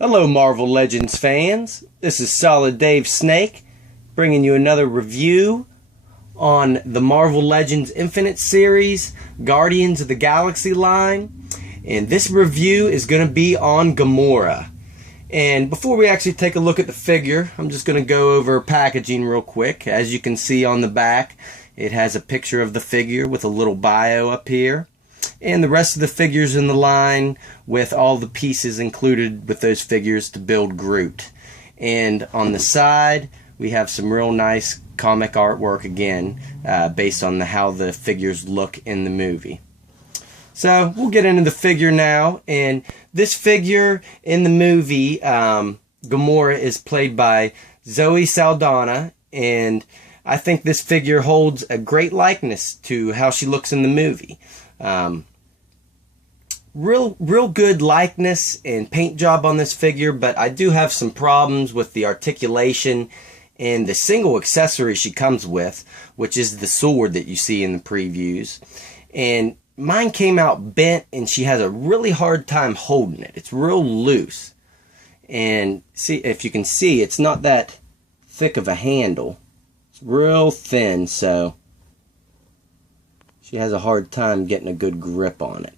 Hello Marvel Legends fans, this is Solid Dave Snake bringing you another review on the Marvel Legends Infinite series, Guardians of the Galaxy line, and this review is going to be on Gamora. And before we actually take a look at the figure, I'm just going to go over packaging real quick. As you can see on the back, it has a picture of the figure with a little bio up here. And the rest of the figures in the line with all the pieces included with those figures to build Groot. And on the side we have some real nice comic artwork again, based on how the figures look in the movie. So we'll get into the figure now. And this figure in the movie, Gamora, is played by Zoe Saldana, and I think this figure holds a great likeness to how she looks in the movie. Real good likeness and paint job on this figure, but I do have some problems with the articulation and the single accessory she comes with, which is the sword that you see in the previews. And mine came out bent, and she has a really hard time holding it. It's real loose. And see, if you can see, it's not that thick of a handle. It's real thin, so she has a hard time getting a good grip on it.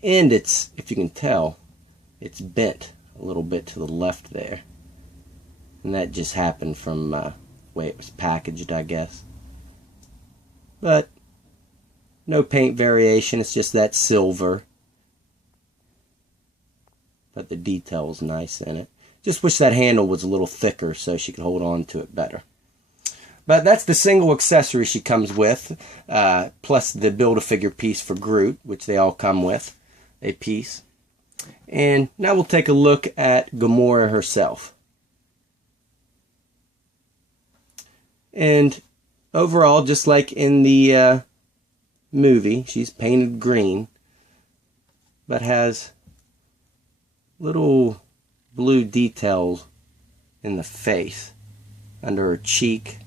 And it's, if you can tell, it's bent a little bit to the left there. And that just happened from the way it was packaged, I guess. But no paint variation, it's just that silver. But the detail's nice in it. Just wish that handle was a little thicker so she could hold on to it better. But that's the single accessory she comes with, plus the Build-A-Figure piece for Groot, which they all come with, a piece. And now we'll take a look at Gamora herself. And overall, just like in the movie, she's painted green, but has little blue details in the face, under her cheek.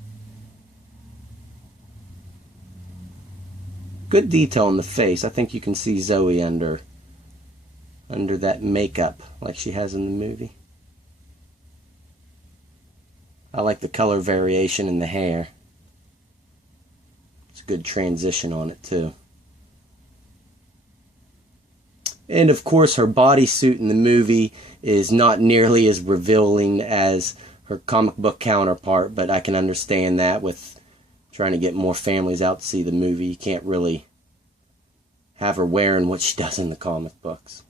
Good detail in the face. I think you can see Zoe under that makeup like she has in the movie. I like the color variation in the hair. It's a good transition on it too. And of course her bodysuit in the movie is not nearly as revealing as her comic book counterpart, but I can understand that with trying to get more families out to see the movie. You can't really have her wearing what she does in the comic books.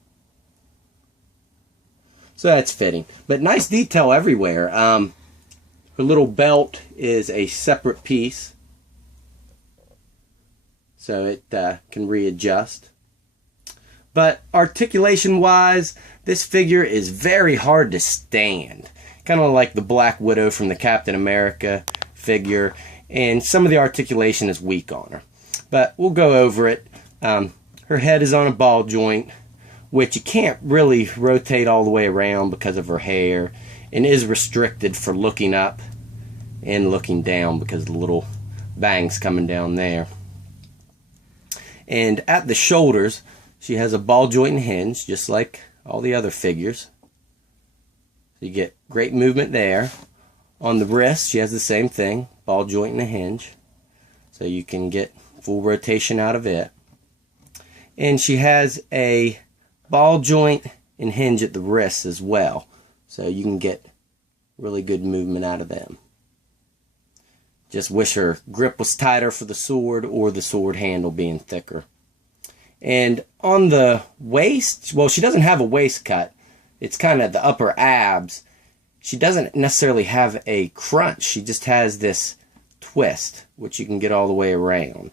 So that's fitting. But nice detail everywhere. Her little belt is a separate piece, so it can readjust. But articulation-wise, this figure is very hard to stand. Kind of like the Black Widow from the Captain America figure. And some of the articulation is weak on her. But we'll go over it. Her head is on a ball joint, which you can't really rotate all the way around because of her hair, and is restricted for looking up and looking down because of the little bangs coming down there. And at the shoulders, she has a ball joint and hinge, just like all the other figures. You get great movement there. On the wrist, she has the same thing, ball joint and a hinge, so you can get full rotation out of it. And she has a ball joint and hinge at the wrist as well, so you can get really good movement out of them. Just wish her grip was tighter for the sword, or the sword handle being thicker. And on the waist, well, she doesn't have a waist cut. It's kind of the upper abs. She doesn't necessarily have a crunch. She just has this twist, which you can get all the way around.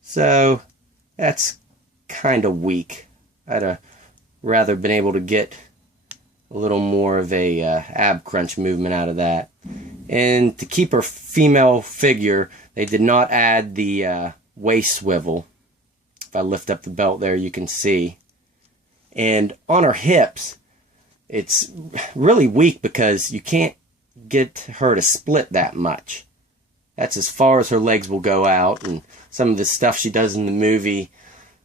So that's kind of weak. I'd have rather been able to get a little more of a ab crunch movement out of that. And to keep her female figure, they did not add the waist swivel. If I lift up the belt there, you can see. And on her hips, it's really weak because you can't get her to split that much. That's as far as her legs will go out. And some of the stuff she does in the movie,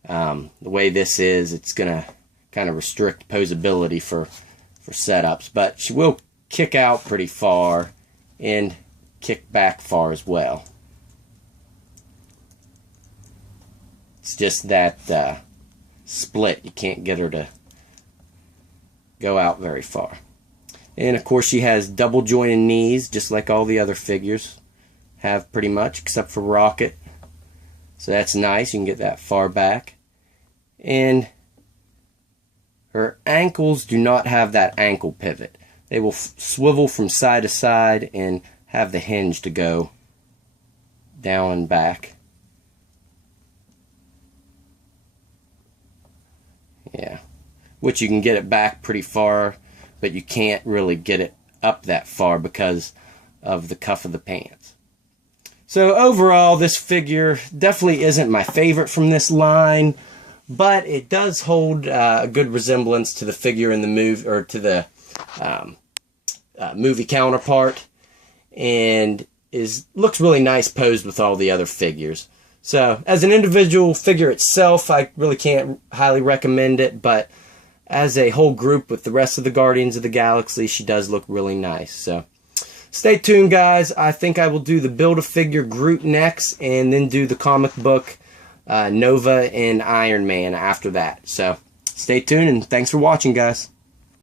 the way this is, it's going to kind of restrict posability for setups, but she will kick out pretty far and kick back far as well. It's just that split. You can't get her to go out very far. And of course she has double jointed knees, just like all the other figures have pretty much, except for Rocket. So that's nice. You can get that far back. And her ankles do not have that ankle pivot. They will swivel from side to side and have the hinge to go down and back. Yeah. Which you can get it back pretty far, but you can't really get it up that far because of the cuff of the pants. So overall, this figure definitely isn't my favorite from this line, but it does hold a good resemblance to the figure in the movie, or to the movie counterpart, and looks really nice posed with all the other figures. So as an individual figure itself, I really can't highly recommend it, but as a whole group with the rest of the Guardians of the Galaxy, she does look really nice. So stay tuned, guys. I think I will do the Build-A-Figure Groot next, and then do the comic book Nova and Iron Man after that. So stay tuned, and thanks for watching, guys.